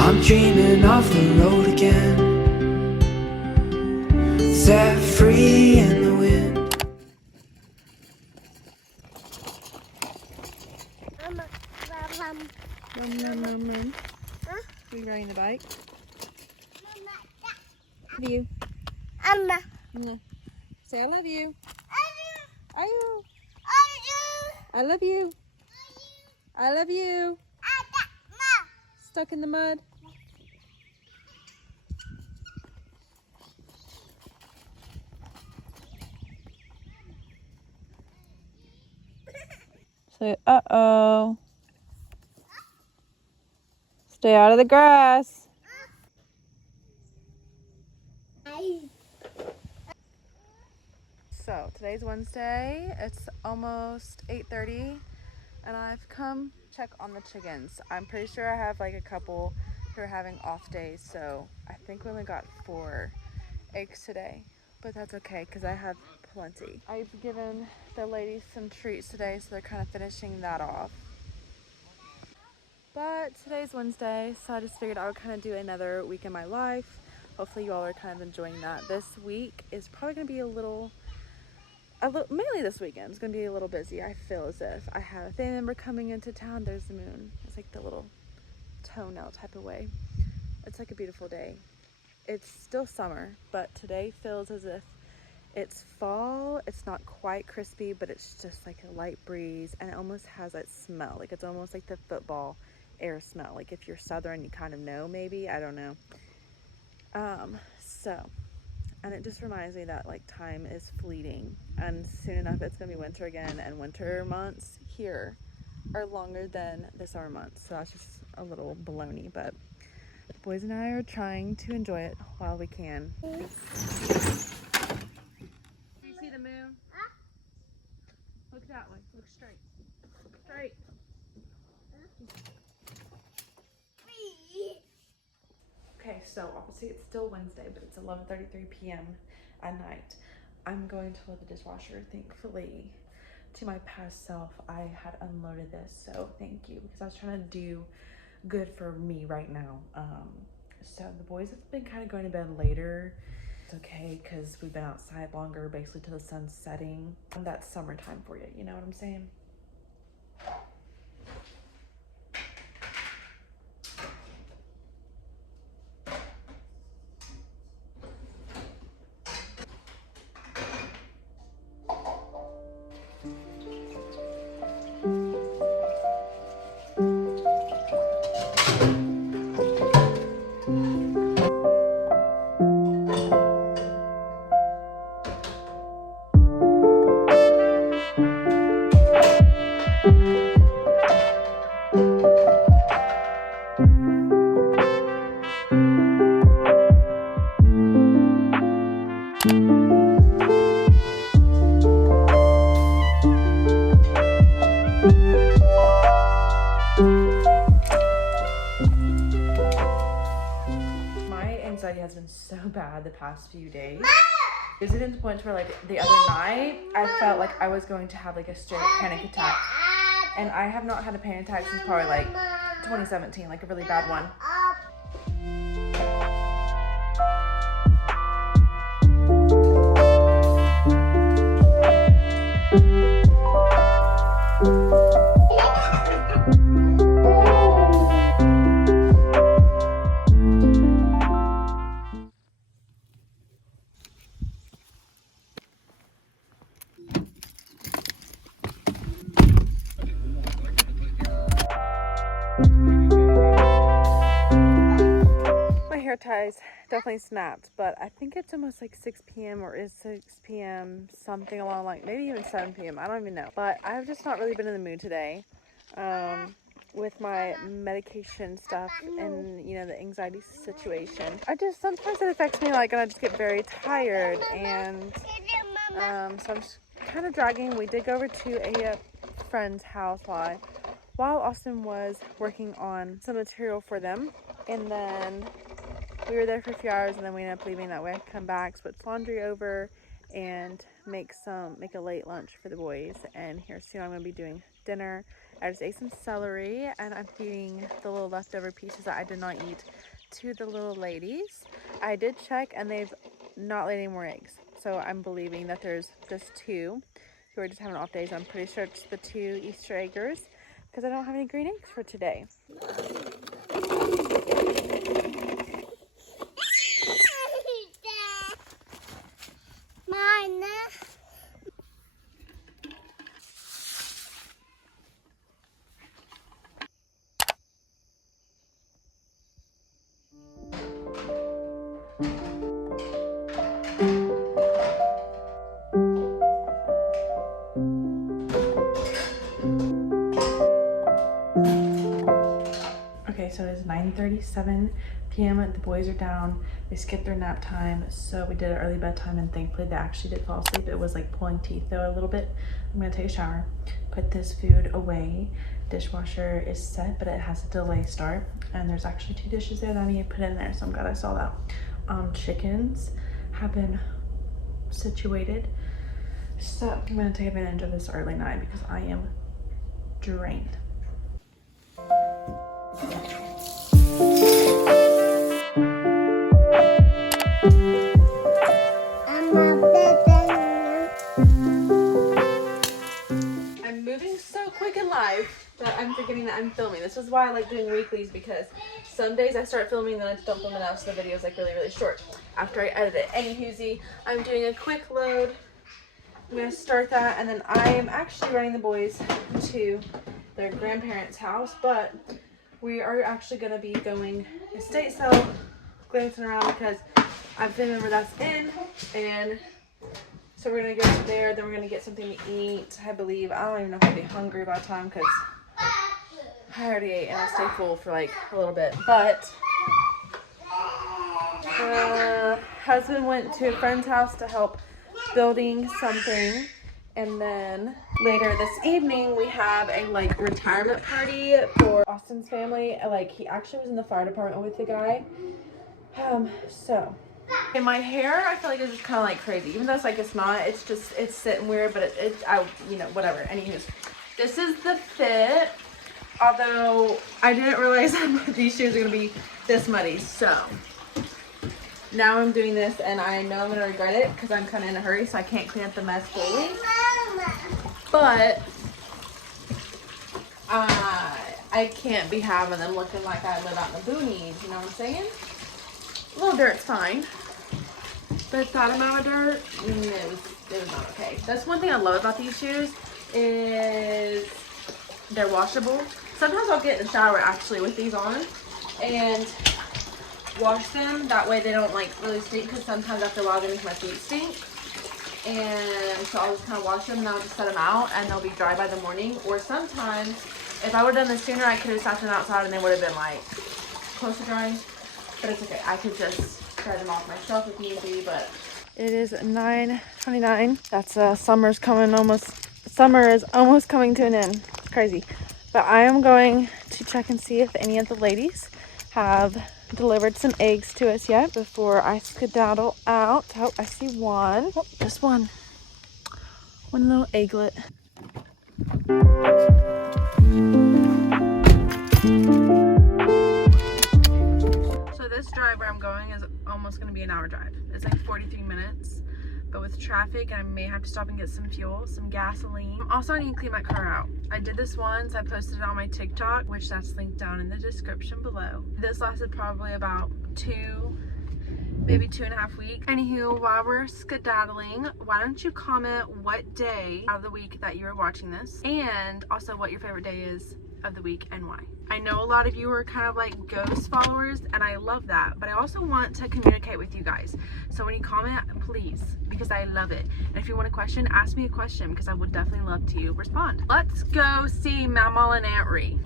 I'm dreaming of the road again, set free in the wind. Mama, Mom. Huh? Are you riding the bike? Love you. Mama, No. Say I love you. I Are you? do. I love you. I love you. Stuck in the mud. Say uh-oh. Stay out of the grass. So today's Wednesday. It's almost 8:30 and I've come check on the chickens. I'm pretty sure I have like a couple who are having off days, so I think we only got 4 eggs today, but that's okay because I have plenty. I've given the ladies some treats today, so they're kind of finishing that off. But today's Wednesday, so I just figured I would kind of do another week in my life. Hopefully you all are kind of enjoying that. This week is probably going to be a little, mainly this weekend is going to be a little busy. I feel as if I have a family member coming into town. There's the moon. It's like the little toenail type of way. It's like a beautiful day. It's still summer, but today feels as if it's fall. It's not quite crispy, but it's just like a light breeze, and it almost has that smell. Like it's almost like the football air smell. Like if you're Southern, you kind of know, maybe, I don't know. And it just reminds me that like time is fleeting, and soon enough it's gonna be winter again, and winter months here are longer than the summer months. So that's just a little baloney, but the boys and I are trying to enjoy it while we can. Do you see the moon? Look that way. Look straight. Straight. Okay, so obviously it's still Wednesday, but it's 11:33 p.m. at night. I'm going to load the dishwasher. Thankfully, to my past self, I had unloaded this, so thank you, because I was trying to do good for me right now. So the boys have been kind of going to bed later. It's okay because we've been outside longer, basically till the sun's setting. And that's summertime for you, you know what I'm saying? Has been so bad the past few days. Is it to the point where like the other night I felt like I was going to have like a straight panic attack, and I have not had a panic attack since probably like 2017, like a really bad one. Hair ties definitely snapped, but I think it's almost like 6 p.m. or is 6 p.m. something along like maybe even 7 p.m. I don't even know, but I've just not really been in the mood today with my medication stuff and, you know, the anxiety situation. I just sometimes it affects me, like, and I just get very tired, and so I'm just kind of dragging. We did go over to a friend's house while Austin was working on some material for them, and then we were there for a few hours, and then we ended up leaving. That way I come back, switch laundry over, and make a late lunch for the boys. And here soon I'm going to be doing dinner I just ate some celery, and I'm feeding the little leftover pieces that I did not eat to the little ladies. I did check, and they've not laid any more eggs. So I'm believing that there's just 2 who are just having off days. I'm pretty sure it's the 2 Easter eggers because I don't have any green eggs for today. Mine. Okay, so it is 9:37 p.m. The boys are down. They skipped their nap time, so we did an early bedtime, and thankfully they actually did fall asleep. It was like pulling teeth though a little bit. I'm gonna take a shower, put this food away. Dishwasher is set, but it has a delay start, and there's actually 2 dishes there that I need to put in there, so I'm glad I saw that. Chickens have been situated, so I'm gonna take advantage of this early night because I am drained. I'm moving so quick in life that I'm forgetting that I'm filming. This is why I like doing weeklies, because some days I start filming, then I just don't film enough, so the video is like really short after I edit it. Anywhoosie, I'm doing a quick load. I'm gonna start that, and then I am actually running the boys to their grandparents' house, but we are actually gonna be going estate sale, glancing around because I have a family member that's in, and so we're gonna go to there, then we're gonna get something to eat, I believe. I don't even know if I'll be hungry by the time because I already ate and I stay full for like a little bit. But husband went to a friend's house to help building something, and then later this evening we have a like retirement party for Austin's family. Like, he actually was in the fire department with the guy. So in my hair, I feel like it's just kind of like crazy, even though it's like it's not. It's just, it's sitting weird, but I you know, whatever. Anyways, this is the fit. Although I didn't realize that these shoes are gonna be this muddy, so now I'm doing this, and I know I'm gonna regret it because I'm kind of in a hurry, so I can't clean up the mess fully. But I can't be having them looking like I live out in the boonies. You know what I'm saying? A little dirt's fine, but that amount of dirt, it was not okay. That's one thing I love about these shoes, is they're washable. Sometimes I'll get in the shower actually with these on and wash them. That way they don't like really stink, because sometimes after a while they make my feet stink. And so I'll just kind of wash them, and I'll just set them out, and they'll be dry by the morning. Or sometimes, if I would have done this sooner, I could have sat them outside and they would have been like close to drying. But it's okay. I could just dry them off myself if need be. But it is 9:29. That's summer's coming almost. Summer is almost coming to an end. It's crazy. But I am going to check and see if any of the ladies have delivered some eggs to us yet before I skedaddle out. Oh, I see one. Oh, just one. One little egglet. So this drive where I'm going is almost going to be an hour drive. It's like 43 minutes. But with traffic, I may have to stop and get some fuel, some gasoline. Also, I need to clean my car out. I did this once. I posted it on my TikTok, which that's linked down in the description below. This lasted probably about maybe 2.5 weeks. Anywho, while we're skedaddling, why don't you comment what day of the week that you are watching this, and also what your favorite day is of the week and why. I know a lot of you are kind of like ghost followers, and I love that, but I also want to communicate with you guys. So when you comment, please, because I love it. And if you want a question, ask me a question, because I would definitely love to respond. Let's go see Mama and Aunt Ree.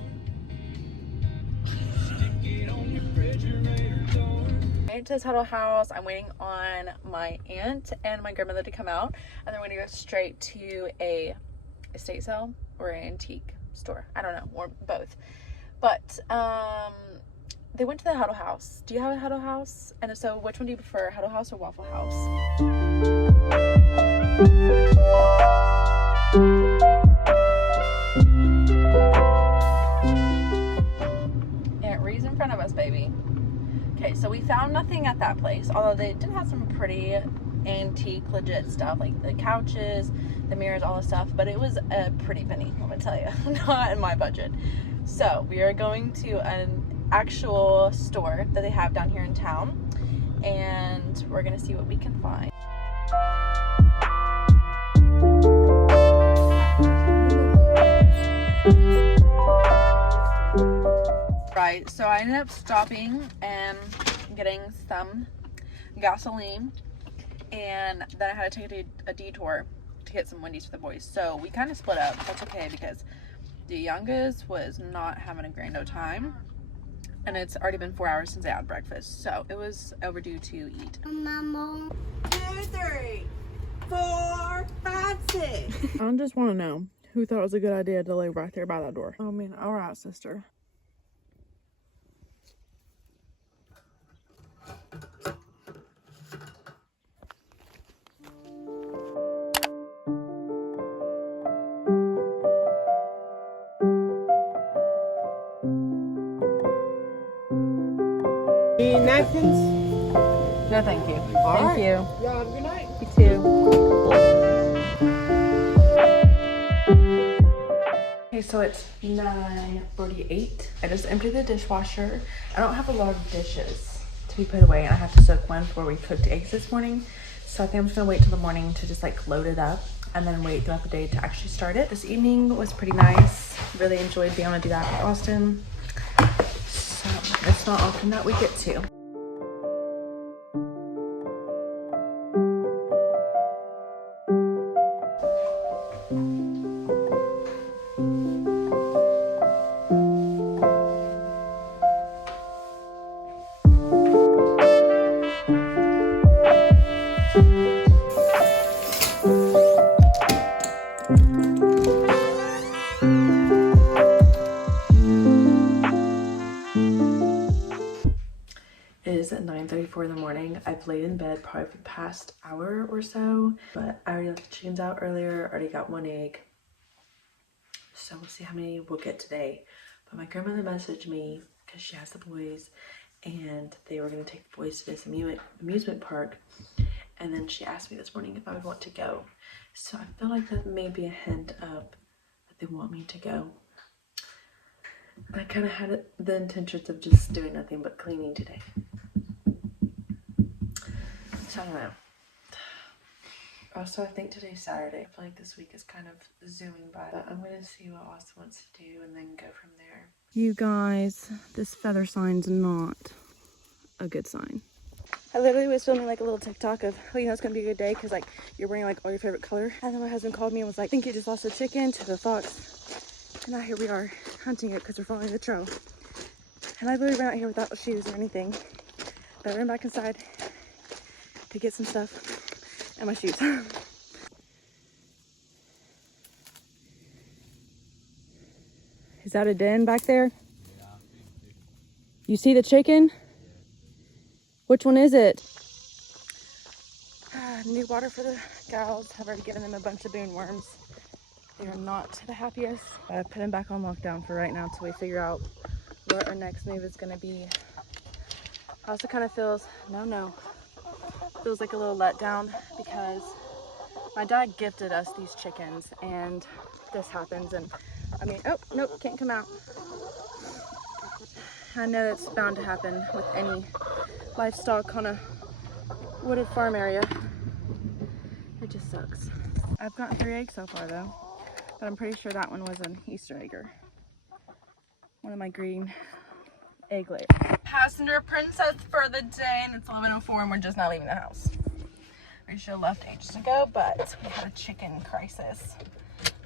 To this Huddle House. I'm waiting on my aunt and my grandmother to come out, and then we're gonna go straight to a estate sale or an antique store. I don't know, or both. But they went to the Huddle House. Do you have a Huddle House? And if so, which one do you prefer, Huddle House or Waffle House? Okay, so we found nothing at that place, although they did have some pretty antique, legit stuff, like the couches, the mirrors, all the stuff, but it was a pretty penny, I'm gonna tell you. Not in my budget. So we are going to an actual store that they have down here in town, and we're gonna see what we can find. Right, so I ended up stopping and getting some gasoline, and then I had to take a detour to get some Wendy's for the boys. So we kind of split up. That's okay, because the youngest was not having a grand old time, and it's already been 4 hours since I had breakfast, so it was overdue to eat. Mama. 2, 3, 4, 5, 6. I just want to know who thought it was a good idea to lay right there by that door. Oh man, all right, sister. Any napkins? No, thank you. All Thank right. you. Y'all have a good night. You too. Okay, so it's 9:48. I just emptied the dishwasher. I don't have a lot of dishes to be put away, and I have to soak one before we cooked eggs this morning. So I think I'm just gonna wait till the morning to just like load it up and then wait throughout the day to actually start it. This evening was pretty nice. Really enjoyed being able to do that with Austin. So it's not often that we get to. It is at 9:34 in the morning. I've laid in bed probably for the past hour or so, but I already let the chickens out earlier, already got one egg. So we'll see how many we'll get today. But my grandmother messaged me because she has the boys, and they were going to take the boys to this amusement park. And then she asked me this morning if I would want to go. So I feel like that may be a hint of that they want me to go. I kind of had the intentions of just doing nothing but cleaning today. So I don't know. Also, I think today's Saturday. I feel like this week is kind of zooming by. But I'm going to see what Austin wants to do and then go from there. You guys, this feather sign's not a good sign. I literally was filming like a little TikTok of, oh, you know, it's going to be a good day because like you're wearing like all your favorite color. And then my husband called me and was like, I think you just lost a chicken to the fox. And now here we are hunting it because we're following the trail. And I literally ran out here without shoes or anything. But I ran back inside to get some stuff and my shoes. Is that a den back there? Yeah. You see the chicken? Which one is it? New water for the gals. I've already given them a bunch of boon worms. They are not the happiest. I put them back on lockdown for right now until we figure out what our next move is going to be. Also kind of feels, feels like a little letdown because my dad gifted us these chickens and this happens, and I mean, oh, nope, can't come out. I know that's bound to happen with any livestock on a wooded farm area. It just sucks. I've gotten 3 eggs so far though, but I'm pretty sure that one was an Easter egger. One of my green egg layers. Passenger princess for the day, and it's 11:04 and we're just not leaving the house. We should have left ages ago, but we had a chicken crisis.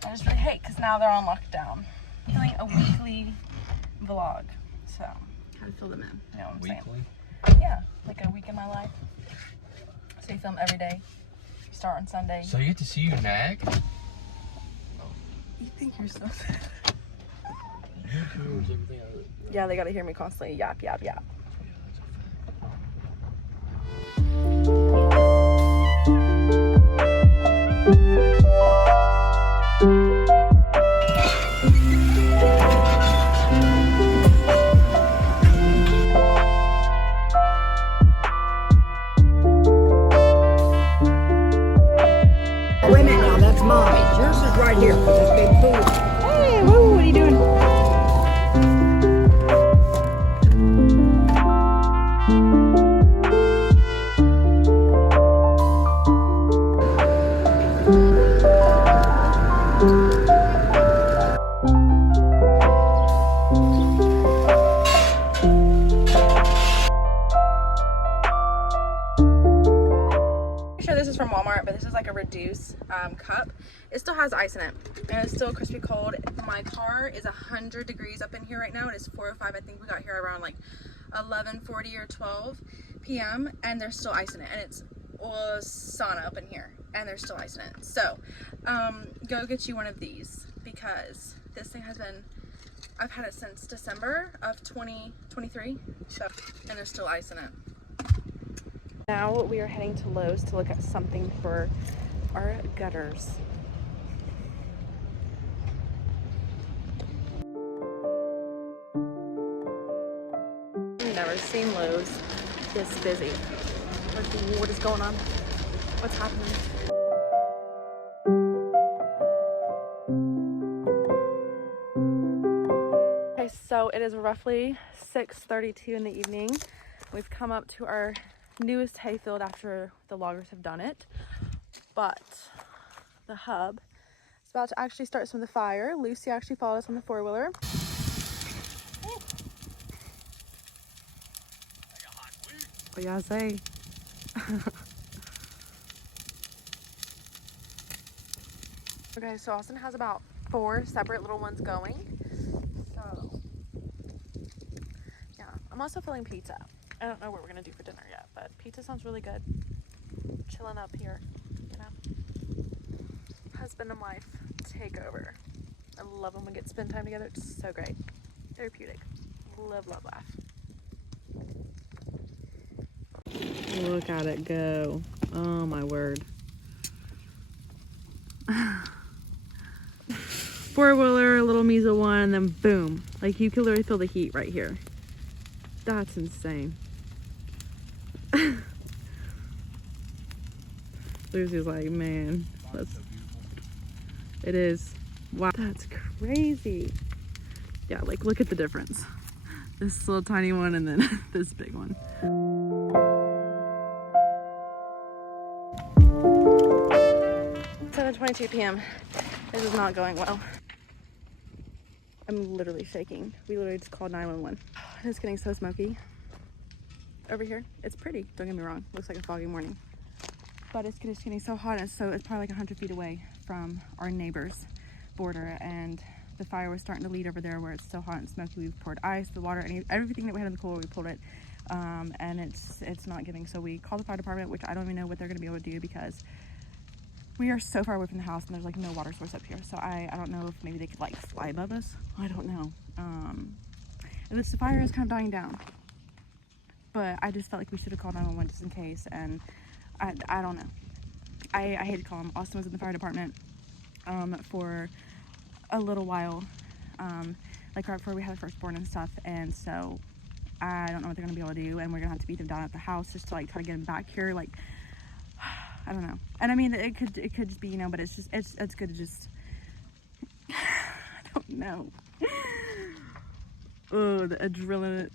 I just really hate because now they're on lockdown. I'm doing a weekly vlog, so how to fill them in. You know what I'm saying? Yeah, like a week in my life. So you film every day. You start on Sunday. So you get to see you nag? You think you're so sad. Yeah, they gotta hear me constantly yap, yap, yap. but this is like a reduced cup. It still has ice in it, and it's still crispy cold. My car is 100 degrees up in here right now. It is 4:05. I think we got here around like 11:40 or 12 p.m. and there's still ice in it, and it's sauna up in here, and there's still ice in it. So go get you one of these, because this thing has been, I've had it since December of 2023, so, and there's still ice in it. Now we are heading to Lowe's to look at something for our gutters. I've never seen Lowe's this busy. What is going on? What's happening? Okay, so it is roughly 6:32 in the evening. We've come up to our newest hayfield after the loggers have done it, but the hub is about to actually start some of the fire. Lucy actually followed us on the four-wheeler. What y'all say? Okay, so Austin has about 4 separate little ones going. So yeah, I'm also feeling pizza. I don't know what we're gonna do for dinner yet, but pizza sounds really good. Chilling up here, you know. Husband and wife takeover. I love when we get to spend time together. It's so great. Therapeutic. Live, love, laugh. Look at it go. Oh my word. Four-wheeler, a little measle one, and then boom. Like, you can literally feel the heat right here. That's insane. Lucy's like, man, that's so beautiful. It is. Wow, that's crazy. Yeah, like, look at the difference. This little tiny one and then this big one. 7:22 p.m. This is not going well. I'm literally shaking. We literally just called 911. It's getting so smoky over here. It's pretty, don't get me wrong. Looks like a foggy morning. But it's just getting so hot, and so it's probably like 100 feet away from our neighbor's border, and the fire was starting to lead over there where it's so hot and smoky. We've poured ice, the water, everything that we had in the cooler, we pulled it. And it's not giving. So we called the fire department, which I don't even know what they're gonna be able to do, because we are so far away from the house and there's like no water source up here. So I don't know if maybe they could like fly above us. I don't know. And this fire is kind of dying down, but I just felt like we should have called 911 just in case. And I don't know. I hate to call him. Austin was in the fire department for a little while, like right before we had the firstborn and stuff. And so I don't know what they're gonna be able to do, and we're gonna have to beat them down at the house just to like try to get them back here. Like, I don't know. And I mean, it could just be, you know, but it's just, it's good to just, I don't know. Oh, the adrenaline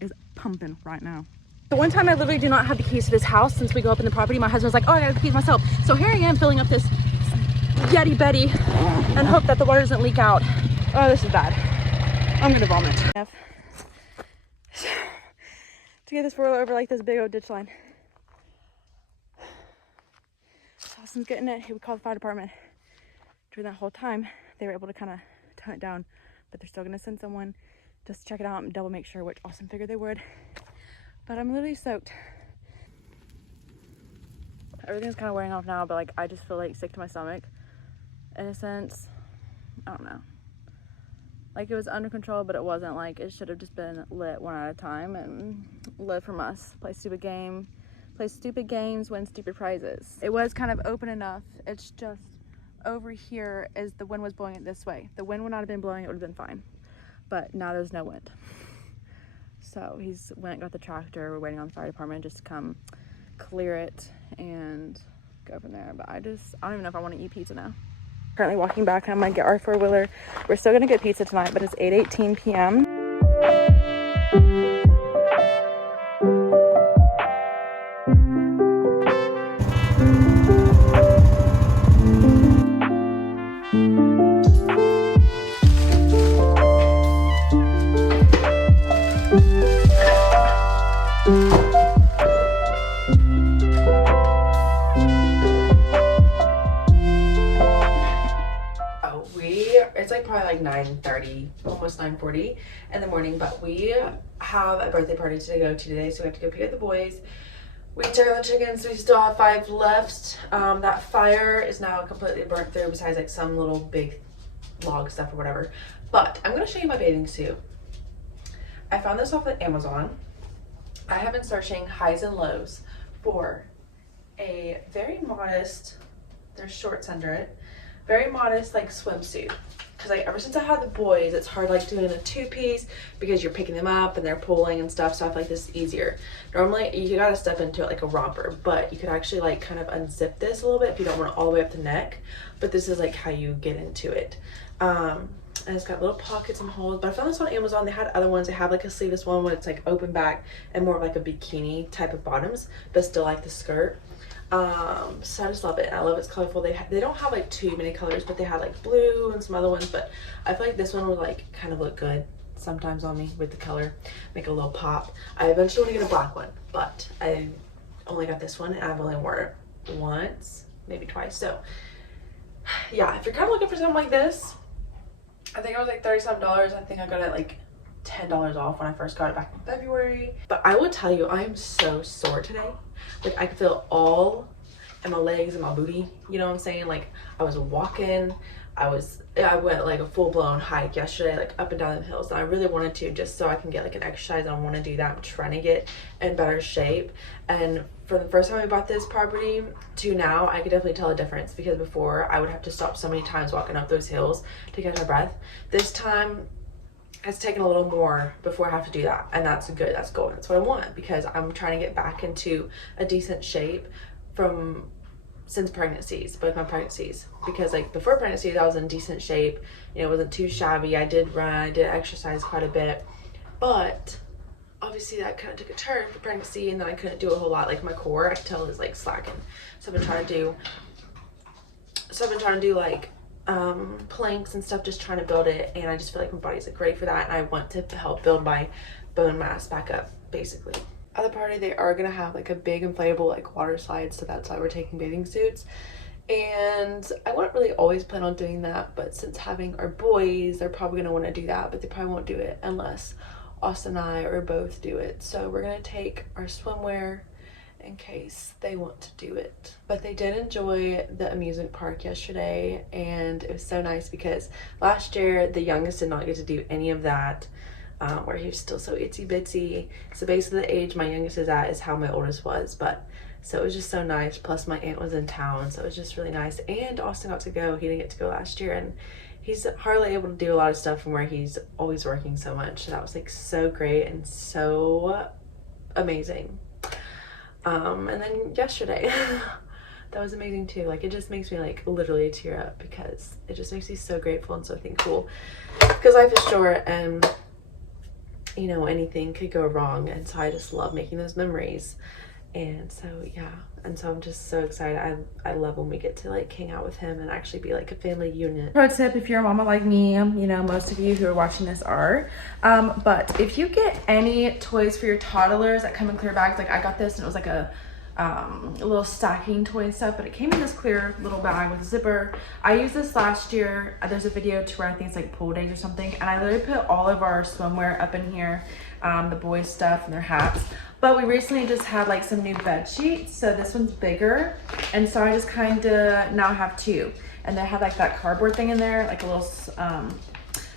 is pumping right now. The one time I literally do not have the keys to this house since we go up in the property, my husband's like, oh, I got the keys myself. So here I am filling up this Yeti Betty and hope that the water doesn't leak out. Oh, this is bad. I'm gonna vomit. To get this roller over like this big old ditch line. Austin's getting it. We called the fire department. During that whole time, they were able to kind of tone it down, but they're still gonna send someone just to check it out and double make sure, which Austin figured they would. But I'm literally soaked. Everything's kind of wearing off now, but like I just feel like sick to my stomach in a sense. I don't know. Like, it was under control, but it wasn't. Like, it should have just been lit one at a time and lit from us. Play stupid games, win stupid prizes. It was kind of open enough. It's just over here as the wind was blowing it this way. The wind would not have been blowing, it would have been fine. But now there's no wind. So he's went and got the tractor. We're waiting on the fire department just to come clear it and go from there. But I don't even know if I want to eat pizza now. Currently walking back, and I'm gonna get our four-wheeler. We're still gonna get pizza tonight, but it's 8:18 p.m. 9:30, almost 9:40 in the morning, but we have a birthday party to go to today, so we have to go pick up the boys. We took out the chickens, so we still have 5 left. That fire is now completely burnt through, besides like some little big log stuff or whatever. But I'm gonna show you my bathing suit. I found this off of Amazon. I have been searching highs and lows for a very modest, there's shorts under it, very modest like swimsuit. Because like ever since I had the boys, it's hard like doing a 2-piece because you're picking them up and they're pulling and stuff, so I feel like this is easier. Normally you gotta step into it like a romper, but you could actually like kind of unzip this a little bit if you don't want it all the way up the neck, but this is like how you get into it. And it's got little pockets and holes, but I found this on Amazon. They had other ones. They have like a sleeveless one where it's like open back and more of like a bikini type of bottoms, but still like the skirt. So I just love it. I love it's colorful. They don't have like too many colors, but they had like blue and some other ones, but I feel like this one would like kind of look good sometimes on me with the color, make a little pop. I eventually want to get a black one, but I only got this one and I've only worn it once, maybe twice. So yeah, if you're kind of looking for something like this, I think it was like $30-some. I think I got it like $10 off when I first got it back in February. But I will tell you, I am so sore today. Like I could feel it all in my legs and my booty, you know what I'm saying? Like I was walking, I went like a full-blown hike yesterday, like up and down the hills, and I really wanted to, just so I can get like an exercise. I want to do that. I'm trying to get in better shape, and from the first time I bought this property to now, I could definitely tell a difference, because before I would have to stop so many times walking up those hills to catch my breath. This time it's taken a little more before I have to do that, and that's good. That's golden. That's what I want, because I'm trying to get back into a decent shape since pregnancies, both my pregnancies, because like before pregnancies I was in decent shape, you know, it wasn't too shabby. I did run, I did exercise quite a bit, but obviously that kind of took a turn for pregnancy, and then I couldn't do a whole lot. Like my core, I could tell, is like slacking. So I've been trying to do like planks and stuff, just trying to build it, and I just feel like my body's like great for that, and I want to help build my bone mass back up, basically. At the party, they are gonna have like a big inflatable like water slide, so that's why we're taking bathing suits. And I wouldn't really always plan on doing that, but since having our boys, they're probably gonna want to do that, but they probably won't do it unless Austin and I or both do it. So we're gonna take our swimwear in case they want to do it. But they did enjoy the amusement park yesterday, and it was so nice because last year the youngest did not get to do any of that, where he was still so itsy bitsy. So basically the age my youngest is at is how my oldest was, but so it was just so nice. Plus my aunt was in town, so it was just really nice. And Austin got to go. He didn't get to go last year, and he's hardly able to do a lot of stuff from where he's always working so much. So that was like so great and so amazing. And then yesterday that was amazing too. Like it just makes me like literally tear up, because it just makes me so grateful and so thankful, because life is short and you know, anything could go wrong, and so I just love making those memories. And so yeah, and so I'm just so excited. I love when we get to like hang out with him and actually be like a family unit. Pro tip, if you're a mama like me, you know, most of you who are watching this are, but if you get any toys for your toddlers that come in clear bags, like I got this and it was like a little stacking toy and stuff, but it came in this clear little bag with a zipper. I used this last year. There's a video to where I think it's like pool days or something, and I literally put all of our swimwear up in here, the boys stuff and their hats. But we recently just had like some new bed sheets, so this one's bigger, and so I just kind of now have 2, and they have like that cardboard thing in there, like a little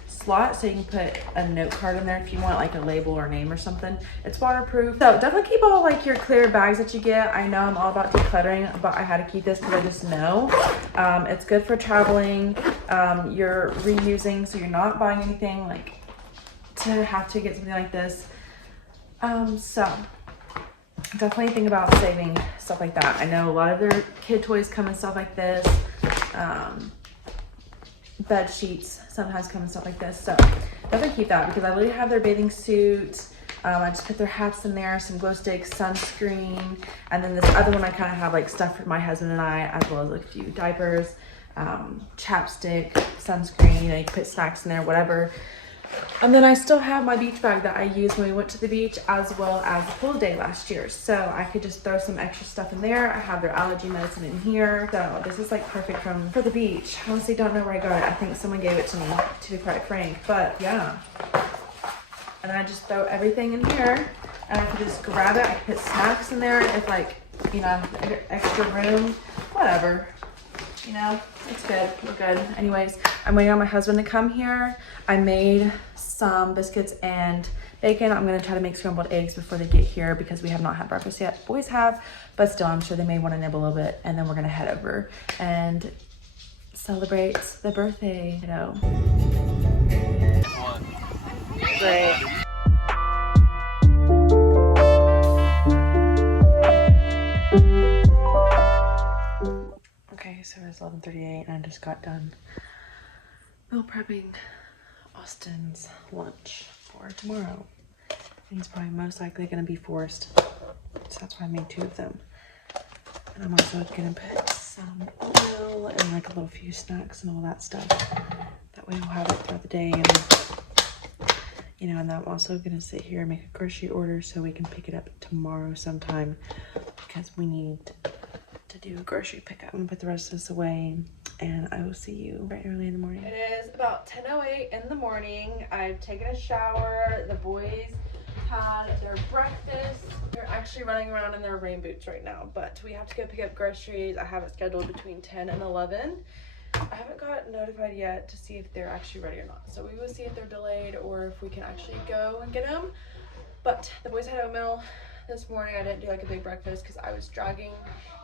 slot, so you can put a note card in there if you want like a label or name or something. It's waterproof, so definitely keep all like your clear bags that you get. I know I'm all about decluttering, but I had to keep this because I just know it's good for traveling. You're reusing, so you're not buying anything like to have to get something like this. So definitely think about saving stuff like that. I know a lot of their kid toys come in stuff like this. Bed sheets sometimes come in stuff like this, so definitely keep that, because I literally have their bathing suit. I just put their hats in there, some glow sticks, sunscreen, and then this other one I kind of have like stuff for my husband and I, as well as like a few diapers, chapstick, sunscreen, you know, you can put snacks in there, whatever. And then I still have my beach bag that I used when we went to the beach, as well as the pool day last year. So I could just throw some extra stuff in there. I have their allergy medicine in here. So this is like perfect for the beach. I honestly don't know where I got it. I think someone gave it to me, to be quite frank, but yeah. And I just throw everything in here and I can just grab it. I can put snacks in there if like, you know, extra room, whatever. You know, it's good. We're good. Anyways, I'm waiting on my husband to come here. I made some biscuits and bacon. I'm going to try to make scrambled eggs before they get here because we have not had breakfast yet. Boys have, but still, I'm sure they may want to nibble a little bit. And then we're going to head over and celebrate the birthday, you know. Great. Okay, so it's 11:38 and I just got done meal prepping Austin's lunch for tomorrow. And he's probably most likely going to be forrest, so that's why I made 2 of them. And I'm also going to put some oatmeal and like a little few snacks and all that stuff. That way we'll have it throughout the day. And, you know, and I'm also going to sit here and make a grocery order so we can pick it up tomorrow sometime because we need to do a grocery pickup. I'm gonna put the rest of this away and I will see you right early in the morning. It is about 10:08 in the morning. I've taken a shower. The boys had their breakfast. They're actually running around in their rain boots right now, but we have to go pick up groceries. I have it scheduled between 10 and 11. I haven't got notified yet to see if they're actually ready or not. So we will see if they're delayed or if we can actually go and get them. But the boys had oatmeal this morning. I didn't do like a big breakfast because I was jogging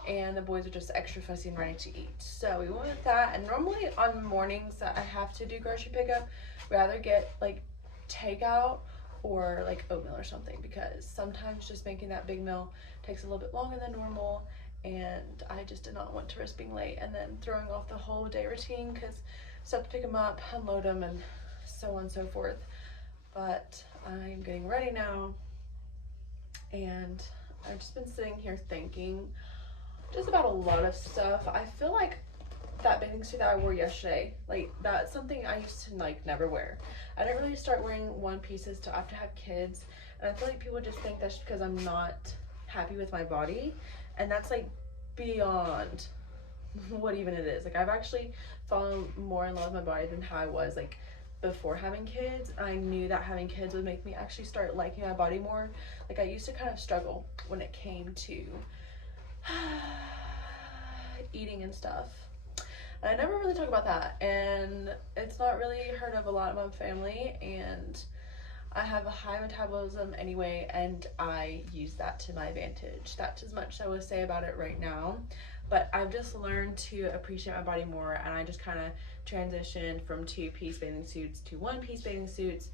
and the boys are just extra fussy and ready to eat. So we went with that. And normally on mornings that I have to do grocery pickup, we either get like takeout or like oatmeal or something, because sometimes just making that big meal takes a little bit longer than normal. And I just did not want to risk being late and then throwing off the whole day routine because I still have to pick them up, unload them, and so on and so forth. But I'm getting ready now and I've just been sitting here thinking just about a lot of stuff. I feel like that bathing suit that I wore yesterday, like that's something I used to like never wear. I didn't really start wearing one pieces till after I have kids, and I feel like people just think that's because I'm not happy with my body, and that's like beyond what even it is. Like I've actually fallen more in love with my body than how I was like before having kids. I knew that having kids would make me actually start liking my body more. Like I used to kind of struggle when it came to eating and stuff. And I never really talk about that, and it's not really heard of a lot of my family, and I have a high metabolism anyway, and I use that to my advantage. That's as much as I would say about it right now. But I've just learned to appreciate my body more, and I just kind of transitioned from 2-piece bathing suits to 1-piece bathing suits,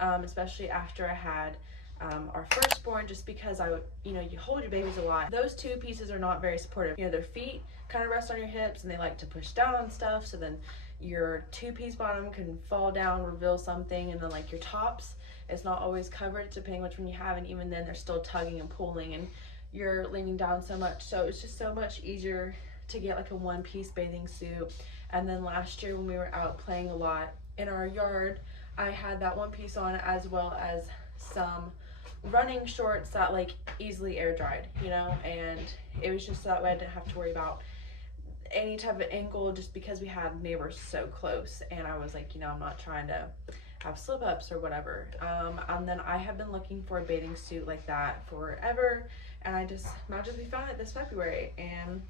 especially after I had our firstborn, just because you hold your babies a lot. Those 2 pieces are not very supportive. You know, their feet kind of rest on your hips and they like to push down on stuff, so then your 2-piece bottom can fall down, reveal something, and then like your tops, it's not always covered depending which one you have, and even then they're still tugging and pulling and you're leaning down so much. So it's just so much easier to get like a 1-piece bathing suit. And then last year when we were out playing a lot in our yard, I had that 1-piece on, as well as some running shorts that like easily air dried, you know, and it was just so that way I didn't have to worry about any type of ankle, just because we had neighbors so close, and I was like, you know, I'm not trying to have slip-ups or whatever. And then I have been looking for a bathing suit like that forever, and I just magically found it this February. And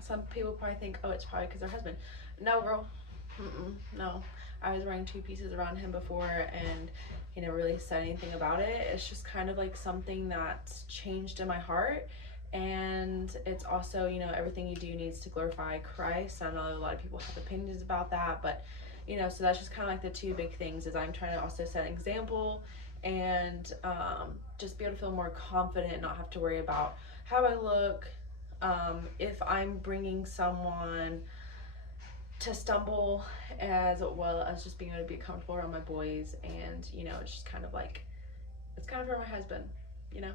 some people probably think, oh, it's probably because her husband. No, girl. No. I was wearing 2 pieces around him before, and he never really said anything about it. It's just kind of like something that's changed in my heart. And it's also, you know, everything you do needs to glorify Christ. I know a lot of people have opinions about that, but you know, so that's just kind of like the 2 big things, is I'm trying to also set an example and just be able to feel more confident and not have to worry about how I look, if I'm bringing someone to stumble, as well as just being able to be comfortable around my boys. And you know, it's just kind of like, it's kind of for my husband, you know.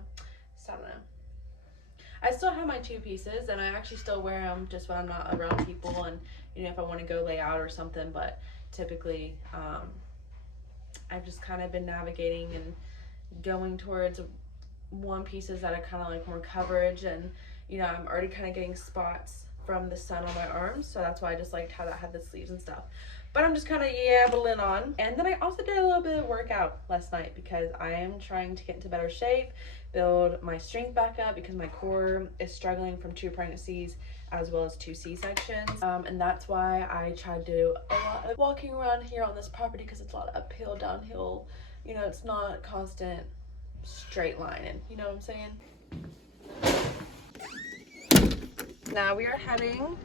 So I don't know, I still have my 2 pieces and I actually still wear them just when I'm not around people, and you know, if I want to go lay out or something. But typically I've just kind of been navigating and going towards one pieces that are kind of like more coverage, and you know, I'm already kind of getting spots from the sun on my arms, so that's why I just liked how that had the sleeves and stuff. But I'm just kind of yabbling on. And then I also did a little bit of workout last night because I am trying to get into better shape, build my strength back up, because my core is struggling from 2 pregnancies as well as 2 C-sections. And that's why I try to do a lot of walking around here on this property, because it's a lot of uphill, downhill. You know, it's not constant straight line, and you know what I'm saying? Now we are heading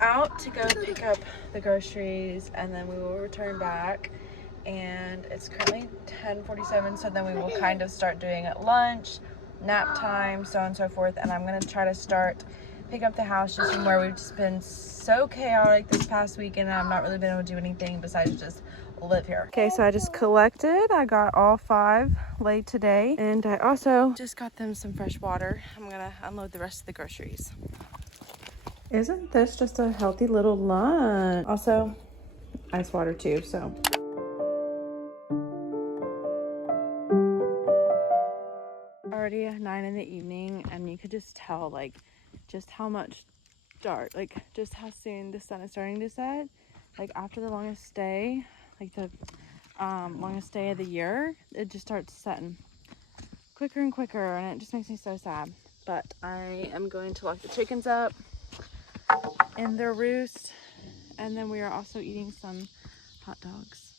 out to go pick up the groceries, and then we will return back. And it's currently 10:47, so then we will kind of start doing lunch, nap time, so on and so forth. And I'm gonna try to start pick up the house, just from where we've just been so chaotic this past weekend, and I've not really been able to do anything besides just live here. Okay, so I just collected, I got all 5 laid today, and I also just got them some fresh water. I'm gonna unload the rest of the groceries. Isn't this just a healthy little lunch? Also, ice water too, so. Already 9 in the evening, and you could just tell like just how much dark, like just how soon the sun is starting to set. Like after the longest stay, like the longest day of the year, it just starts setting quicker and quicker, and it just makes me so sad. But I am going to lock the chickens up in their roost, and then we are also eating some hot dogs.